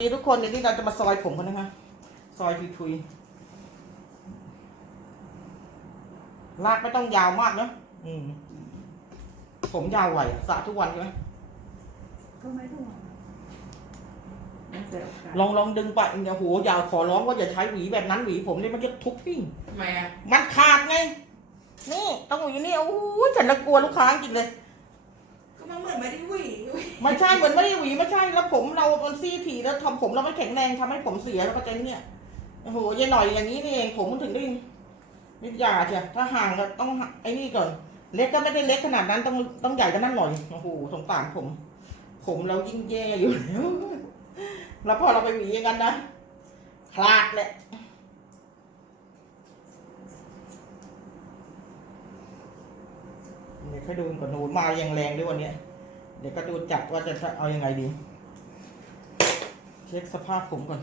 นี่ทุกคนเดี๋ยวนี้เราจะมาซอยผมกันนะคะ ซอยทุยๆลากไม่ต้องยาวมากเนอะอืม ผมยาวไหวอะสระทุกวันใช่ไหมก็ไม่ต้องแล้วแต่โอกาสลองลองดึงไปเนี่ยโหยาวขอร้องว่าอย่าใช้หวีแบบนั้นหวีผมเนี่ยมันจะทุบพี่ทำไมอะมันขาดไง นี่ต้องหวีนี่โอ้ยฉันละกลัวลูกค้าจริงเลยก็ มันเหมือนไม่ได้หวีไม่ใช่เหมือนไม่ได้หวีไม่ใช่แล้วผมเรามันซี่ถี่แล้วทำผมเราไม่แข็งแรงทำให้ผมเสียแล้วก็จะเนี่ยโอ้โหยายหน่อยอย่างนี้นี่เองผมมันถึงได้นิดยาเชียถ้าห่างก็ต้องไอ้นี่ก่อน เล็กก็ไม่ได้เล็กขนาดนั้นต้องต้องใหญ่กันนั่นหน่อยโอ้โหสงสารผม ผมเรายิ่งแย่อยู่แล้วแล้วพอเราไปหวีอย่างนั้นนะคลาดแหละ ดี๋ยวค่อยดูก่อนหนูมาอย่างแรงด้วยวันเนี้ยเดี๋ยวก็ดูจับว่าจะเอายังไงดี เช็คสภาพผมก่อน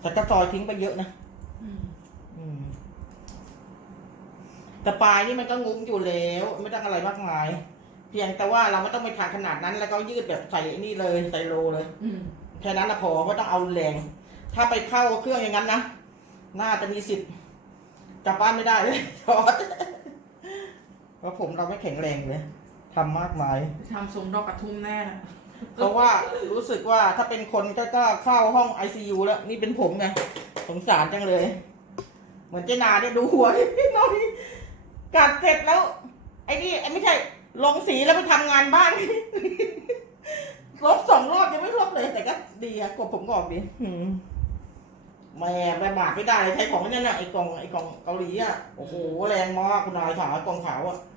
แต่ก็ซอยทิ้งไปเยอะนะอืมอืมแต่ปลายนี่มันก็งุ้มอยู่แล้ว ไม่ต้องอะไรมากมาย เพียงแต่ว่าเราไม่ต้องไปทางขนาดนั้น แล้วก็ยืดแบบใส่ไอ้นี่เลยใส่โลเลยอืมแค่นั้นนะพอไม่ต้องเอาแรง ถ้าไปเข้าเครื่องอย่างนั้นนะน่าจะมีสิทธิ์กลับบ้านไม่ได้เลยชอด เพราะผมเราไม่แข็งแรงเลยทำมากมาย ทำทรงดอกกระทุ่มแน่นะเพราะว่ารู้สึกว่าถ้าเป็นคนก็ก็เข้าห้องไอซียูแล้ว นี่เป็นผมไงสงสารจังเลย เหมือนเจนาเนี่ยดูหัวนิดหน่อยกัดเสร็จแล้ว ไอ้นี่ไอ้ไม่ใช่ ลงสีแล้วไปทำงานบ้านลบสองรอบยังไม่ลบเลย แต่ก็ดีอะกบผมกรอบดีหืมแหม่ไปบาดไม่ได้เลยใช้ของนั่นน่ะไอ้กล่องไอ้กล่องเกาหลีอะโอ้โหแรงมากคุณนายขากล่องขาวอะเออ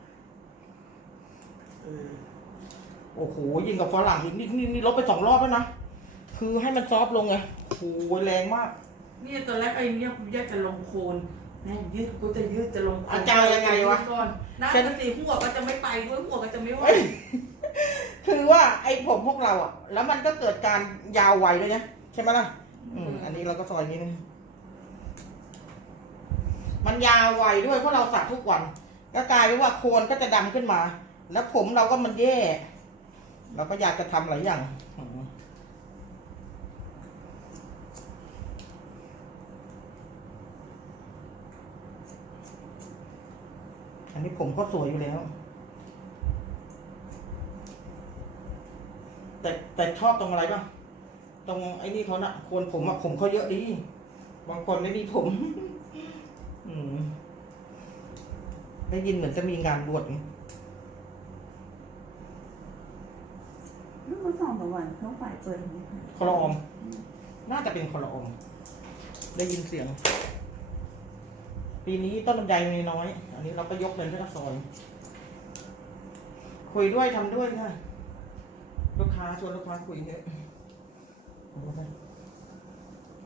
โอ้โหยิงกับฝรั่งอีกนี่นี่นี่ลบไปสองรอบแล้วนะ คือให้มันซอฟต์ลงไงโอ้โหแรงมากนี่ตอนแรกไอ้เนี่ยกูอยากจะลงโคนแม่งยืดกูจะยืดจะลงโคนอาจารย์ยังไงวะ ก่อนหน้าก็สีหัวก็จะไม่ไปด้วยหัวก็จะไม่ไหวคือว่าไอ้ผมพวกเราอะ แล้วมันก็เกิดการยาวไวด้วยนะใช่ไหมล่ะอืมอันนี้เราก็ซอยนี้นึงมันยาวไวด้วยเพราะเราสระทุกวัน ก็กลายเป็นว่าโคนก็จะดำขึ้นมา แล้วผมเราก็มันแย่ เราก็อยากจะทำหลายอย่างอันนี้ผมก็สวยอยู่แล้ว แต่แต่ชอบตรงอะไรป่ะตรงไอ้นี่เขานะโคนผมอะผมเขาเยอะดี บางคนไม่มีผม อืมได้ยินเหมือนจะมีงานบวชไง เมื่อสองสามวันเขาฝ่ายเปิดอย่างนี้ค่ะคลอม น่าจะเป็นคลอม ได้ยินเสียง ปีนี้ต้นลำไยมีน้อย อันนี้เราก็ยกเลยที่ละซอยคุยด้วยทำด้วยค่ะ ลูกค้าชวนลูกค้าคุยเนี่ย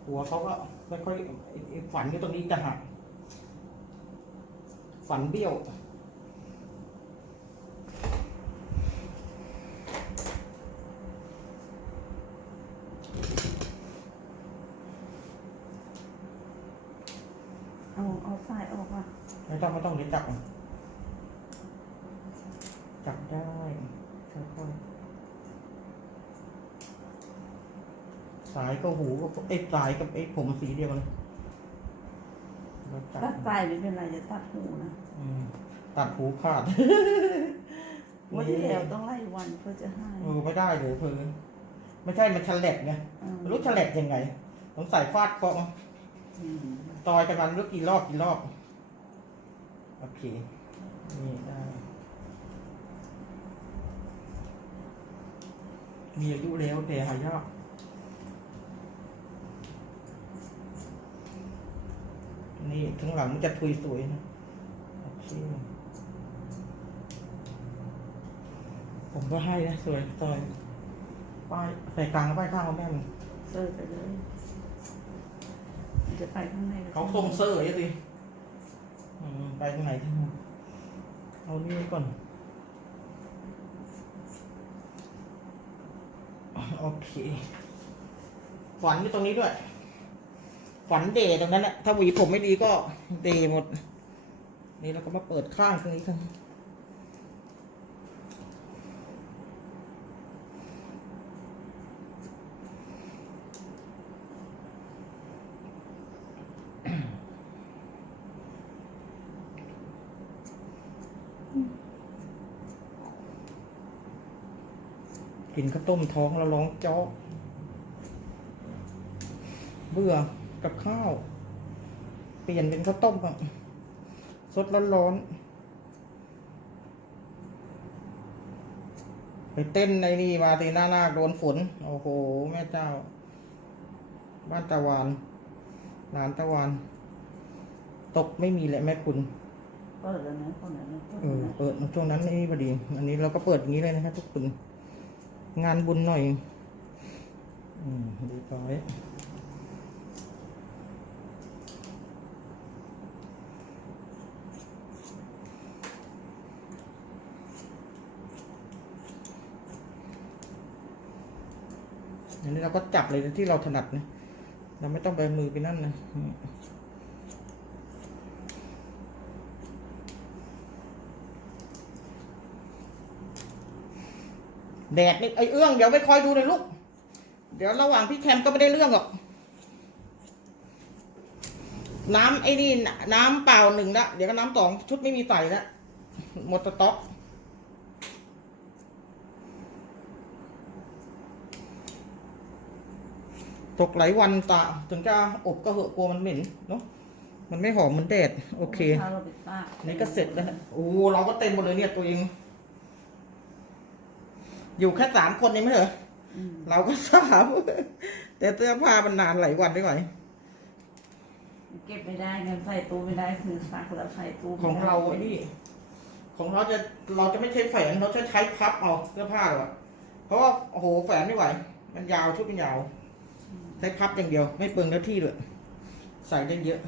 หัวเขาก็ไม่ค่อยฝันอยู่ตรงนี้จะหักฝันเบี้ยว เอาเอาสายออกว่ะ ไม่ ต้องไม่ต้องเดี๋ยวจับเอาจับได้ค่อยๆสายก็หูก็ไอ้สายกับไอ้ผมสีเดียวกันเราจับตัดสายไม่เป็นไรจะตัดหูนะอืมตัดหูขาดวันที่แล้วต้องไล่วันเพื่อจะให้เออไม่ได้เลยเพอไม่ใช่มันฉลับไงอืมไม่รู้ฉลับยังไงต้องใส่ฟาดเคาะอืมตอยกันมันรู้กี่รอบกี่รอบ โอเค นี่ได้ มีอายุแล้วแต่หายากนี่ข้างหลังมันจะทุยสวยนะ โอเค ผมก็ให้นะ สวยซอยป้ายใส่กลางป้ายข้างของแม่มันเซิร์ฟไปเลยมันจะไปข้างในเขาทรงเซอร์อย่างสิอืม ไปตรงไหนที่มันเอานี่ไว้ก่อน โอเค ฝันอยู่ตรงนี้ด้วย ฝันเดย์ตรงนั้นแหละถ้าหวีผมไม่ดีก็เดย์หมด นี่เราก็มาเปิดข้างตรงนี้กัน กินข้าวต้มท้องแล้วร้องเจาะเบื่อกับข้าว เปลี่ยนเป็นข้าวต้มอะสดร้อนไปเต้นในนี่มาตีหน้าหน้าโดนฝน โอ้โห แม่เจ้า บ้านตะวันหลานตะวัน ตกไม่มีแหละแม่คุณ เปิดแล้วนะคนนั้นเออเปิดช่วงนั้นนี่พอดี อันนี้เราก็เปิดอย่างนี้เลยนะครับทุกคนงานบุญหน่อย อืมดีร้อยอันนี้เราก็จับเลยที่เราถนัดนะ เราไม่ต้องไปมือไปนั่นนะ แดดนี่ไอ้เอื้องเดี๋ยวไปคอยดูเลยลูก เดี๋ยวระหว่างพี่แคมก็ไม่ได้เรื่องหรอก น้ำไอ้นี่น่ะน้ำเปล่าหนึ่งละเดี๋ยวก็น้ำสองชุดไม่มีใส่ละหมดสต็อกตกหลายวันตาถึงจะอบก็เหอะกลัวมันเหม็นเนาะมันไม่หอมเหมือนแดด โอเคถ้าเราไปตากอันนี้ก็เสร็จแล้วนะโอ้เราก็เต็มหมดเลยเนี่ยตัวเอง อยู่แค่สามคนเองไม่เหรออืมเราก็สามแต่เสื้อผ้ามันนานหลายวันไม่ไหวเก็บไม่ได้เงินใส่ตู้ไม่ได้คือซักแล้วใส่ตู้ไม่ของได้เราไอ้นี่ ของเราจะเราจะไม่ใช้แฝนเราจะใช้พับเอาเสื้อผ้าหรอกเพราะว่าโอ้โหแฝนไม่ไหว มันยาวชุดมันยาว ใช้พับอย่างเดียว ไม่เปลืองเนื้อที่เลยใส่ได้เยอะ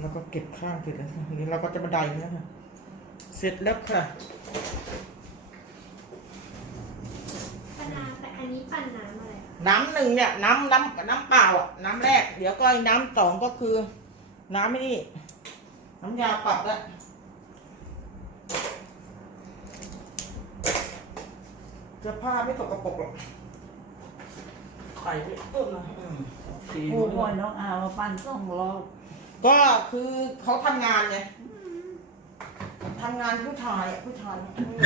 แล้วก็เก็บข้างเสร็จแล้วทีนี้เราก็จะบันไดแล้วค่ะ เสร็จแล้วค่ะปานาแต่อันนี้ปั่นน้ำอะไรอะน้ำหนึ่งเนี่ยน้ำน้ำน้ำเปล่าอะน้ำแรก เดี๋ยวก็อีกน้ำสองก็คือ น้ำไม่นี่ น้ำยาปรับแล้วเสื้อผ้าไม่ตกกระปรกหรอกใส่ไปต้นนะอืมโอเคโอ้โหน้องอามาปั่นสองรอบก็คือเขาทำงานไง ทำงานผู้ชายอะผู้ชายไม่มี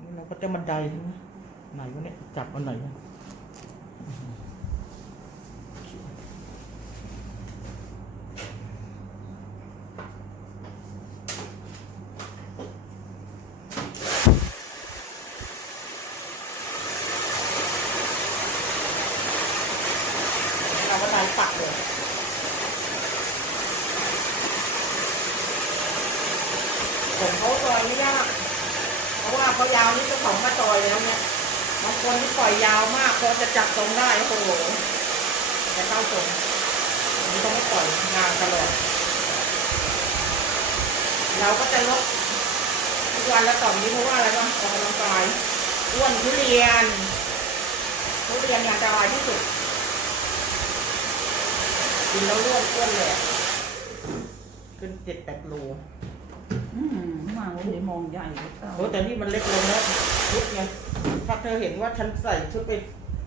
นี่เราก็จะบันไดใช่ไหมไหนวะเนี่ยจับอันไหนบันไดปักเลยผมเขาซอยไม่ยาก เพราะว่าเขายาวนี่เจ้าของมาซอยแล้วเนี่ยบาง คนที่ปล่อยยาวมากพอจะจับตรงได้โอ้โหจะเข้าตรงอันนี้เขาไม่ปล่อยงานตลอดเราก็จะลดทุกวันแล้วต่อนนี้เพราะว่าอะไรบ้างออกกำลังกายอ้วนทุเรียนทุเรียนงานจะลายที่สุดกินแล้วอ้วนอ้วนเลยอะขึ้นเจ็ดแปดโลอืมมาวันนี้มองใหญ่กว่าเก่าโอ้แต่นี่มันเล็กลงแล้วชุดไง ถ้าเธอเห็นว่าฉันใส่ชุดไป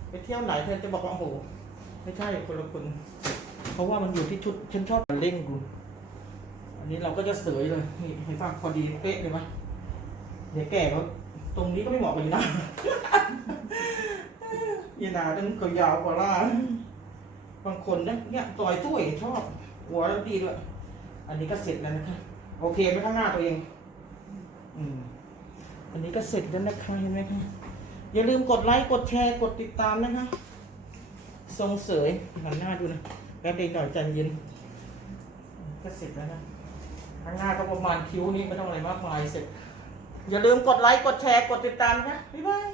ไปเที่ยวไหนเธอจะบอกว่าโอ้โหไม่ใช่คนละคนเพราะว่ามันอยู่ที่ชุดฉันชอบเล่งดูอันนี้เราก็จะเสยเลยนี่เห็นป่ะพอดีเป๊ะเลยไหมเดี๋ยวแก่ก็ตรงนี้ก็ไม่เหมาะกับยีนายีนาต้องก็ยาวกว่าล่าบางคนนะเนี่ยต่อยตุ้ยชอบ หัวแล้วดีด้วย อันนี้ก็เสร็จแล้วนะคะ โอเคไปข้างหน้าตัวเอง อืม อันนี้ก็เสร็จแล้วนะคะเห็นไหมคะ อย่าลืมกดไลค์กดแชร์กดติดตามนะคะ ทรงเสยหันหน้าดูนะแล้วเด็กหน่อยใจเย็นก็เสร็จแล้วนะข้างหน้าก็ประมาณคิ้วนี้ไม่ต้องอะไรมากมายเสร็จ อย่าลืมกดไลค์กดแชร์กดติดตามนะบ๊ายบาย